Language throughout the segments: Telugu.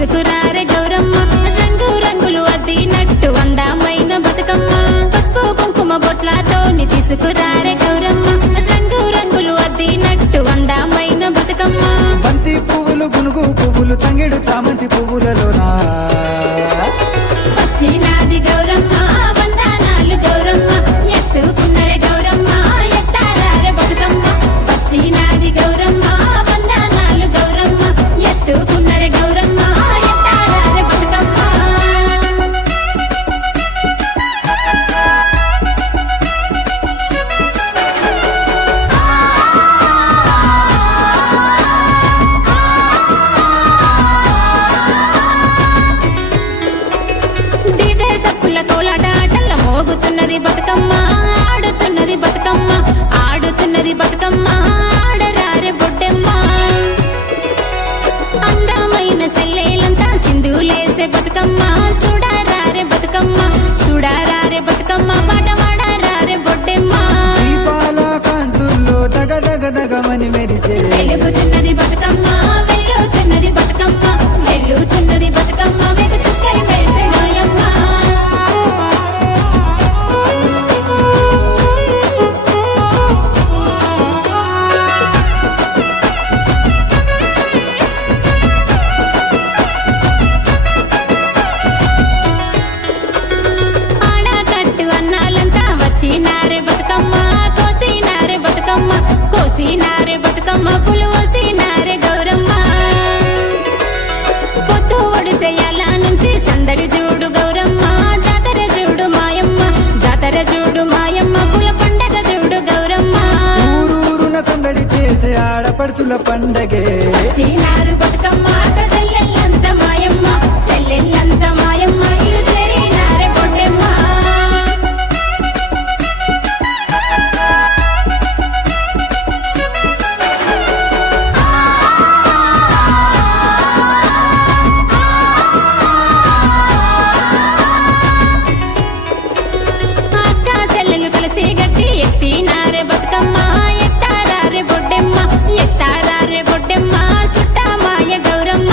తీసుకురారే గౌరమ్మ రంగు రంగులు అద్దినట్టు అందమైన బతుకమ్మ పసుపు కుంకుమ బొట్లతోని తీసుకురారే గౌరమ్మ రంగు రంగులు అద్దినట్టు అందమైన బతుకమ్మ బంతి పువ్వులు గునుగు పువ్వులు తంగేడు చామంతి పువ్వులలోనా వచ్చినాది గౌరమ్మ వందనాలు గౌరమ్మ ఎత్తుకున్నరే గౌరమ్మ ఎత్తారారే బతుకమ్మ వచ్చినాది గౌరమ్మ వందనాలు గౌరమ్మ ఎత్తుకున్నరే గౌరమ్మ ఎత్తారారే బతుకమ్మ డీజే సప్పుల కోలాటాటల్ల మోగుతున్నది బతుకమ్మ ఆడుతున్నది బతుకమ్మ ఆడుతున్నది బతుకమ్మ ఆడరారే బొడ్డెమ్మ అందమైన సెల్లేలంతా సింధులేసే బతుకమ్మ సుడారారే బతుకమ్మ సుడారారే బతుకమ్మ పాటమాడారారే బొడ్డెమ్మ దీపాల కాంతుల్లో దగ దగ దగమని మెరిసే వెలుగుతున్నది బతుకమ్మ వెలుగుతున్నది బతుకమ్మ వెలుగుతున్నది బతుకమ్మ వెలుగు చుక్కలు వేసే మాయమ్మ ఆడకట్టు అన్నాలంతా వచ్చినారే బతుకమ్మ కోసినారే బతుకమ్మ కోసినారే బతుకమ్మ పులు వసినారే గౌరమ్మ పొత్తు ఒడిసెయ్యాల నుంచి సందడి చూడు గౌరమ్మ జాతర చూడు మాయమ్మ జాతర చూడు మాయమ్మ పుల పండగ చూడు గౌరమ్మ ఊరూరున సందడి చేసే ఆడపడుచుల పండగే వచ్చినారు బతుకమ్మ అక్క చెల్లెళ్ళంత మాయమ్మ చెల్లెళ్ళంత మాయమ్మ ఇల్లు చేరినారే బొడ్డెమ్మ అక్క చెల్లెలు కలిసి గట్టి ఎత్తినారే బతుకమ్మ ఎత్తారారే బొడ్డెమ్మ ఎత్తారారే బొడ్డెమ్మ సుట్టమాయ గౌరమ్మ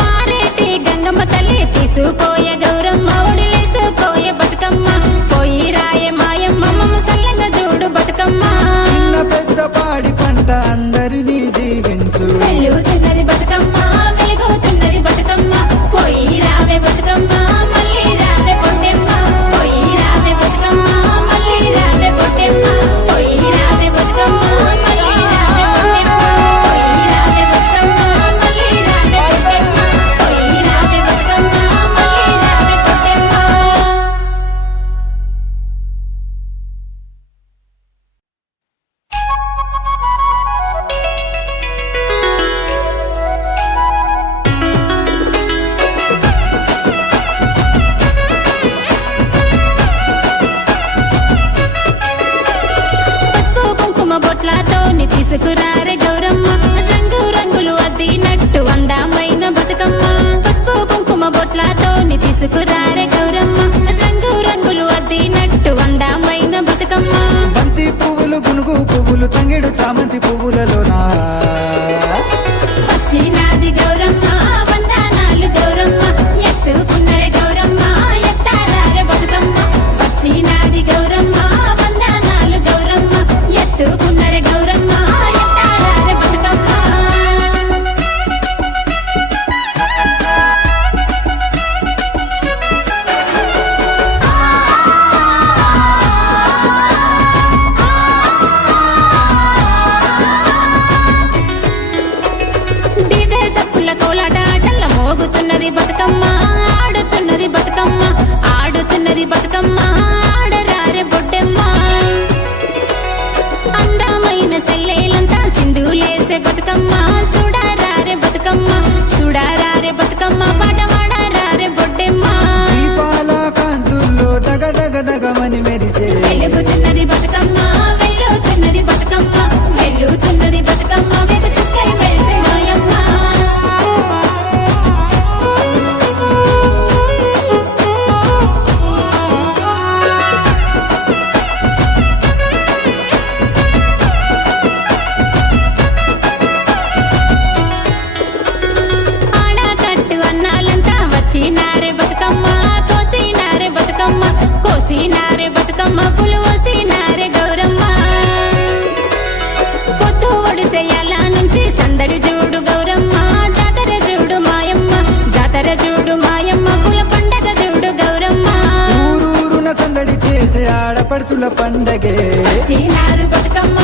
పారేటి గంగమ్మ తల్లి తీసుకోయ గౌరమ్మ ఒడిలేసుకోయ బతుకమ్మ పోయి రాయే మాయమ్మ మమ్మ సల్లంగా చూడు బతుకమ్మ చిన్న పెద్ద పాడి పంట అందరినీ దీవించు వెలుగుతున్నది బతుకమ్మ వెలుగుతున్నది బతుకమ్మ పోయి రావే బతుకమ్మ మళ్ళీ రావే బొడ్డెమ్మ పోయి రావే బతుకమ్మ మళ్ళీ రావే బొడ్డెమ్మ పోయి రావే బతుకమ్మ మళ్ళీ రావే బొడ్డెమ్మ పోయి రావే బతుకమ్మ మళ్ళీ రావే బొడ్డెమ్మ పోయి రావే బతుకమ్మ మళ్ళీ రావే బొడ్డెమ్మ పసుపు కుంకుమ బొట్లతోని తీసుకురారే గౌరమ్మ రంగు రంగులు అద్దినట్టు అందమైన బతుకమ్మ పసుపు కుంకుమ బొట్లతోని తీసుకురారే గౌరమ్మ రంగు రంగులు అద్దినట్టు అందమైన బతుకమ్మ బంతి పువ్వులు గునుగు పువ్వులు తంగేడు చామంతి పువ్వులలోనా వచ్చినాది గౌరమ్మ వందనాలు గౌరమ్మ ఎత్తుకున్నరే గౌరమ్మ ఎత్తారారే బతుకమ్మ వచ్చినాది గౌరమ్మ వందనాలు గౌరమ్మ ఎత్తుకున్నరే గౌరమ్మ ఎత్తారారే బతుకమ్మ డీజే సప్పుల కోలాటాటల్ల మోగుతున్నది బతుకమ్మ ఆడుతున్నది బతుకమ్మ ఆడుతున్నది బతుకమ్మ ఆడరారే బొడ్డెమ్మ అందమైన సెల్లేలంతా సింధులేసే బతుకమ్మ సుడారారే బతుకమ్మ సుడారారే బతుకమ్మ పాటమాడారారే బొడ్డెమ్మ దీపాల కాంతుల్లో దగ దగ దగమని మెరిసే వెలుగుతున్నది బతుకమ్మ వెలుగుతున్నది బతుకమ్మ వెలుగుతున్నది బతుకమ్మ వెలుగు చుక్కలు వేసే మాయమ్మ పడుచుల పండగే చీనారు బతుకమ్మ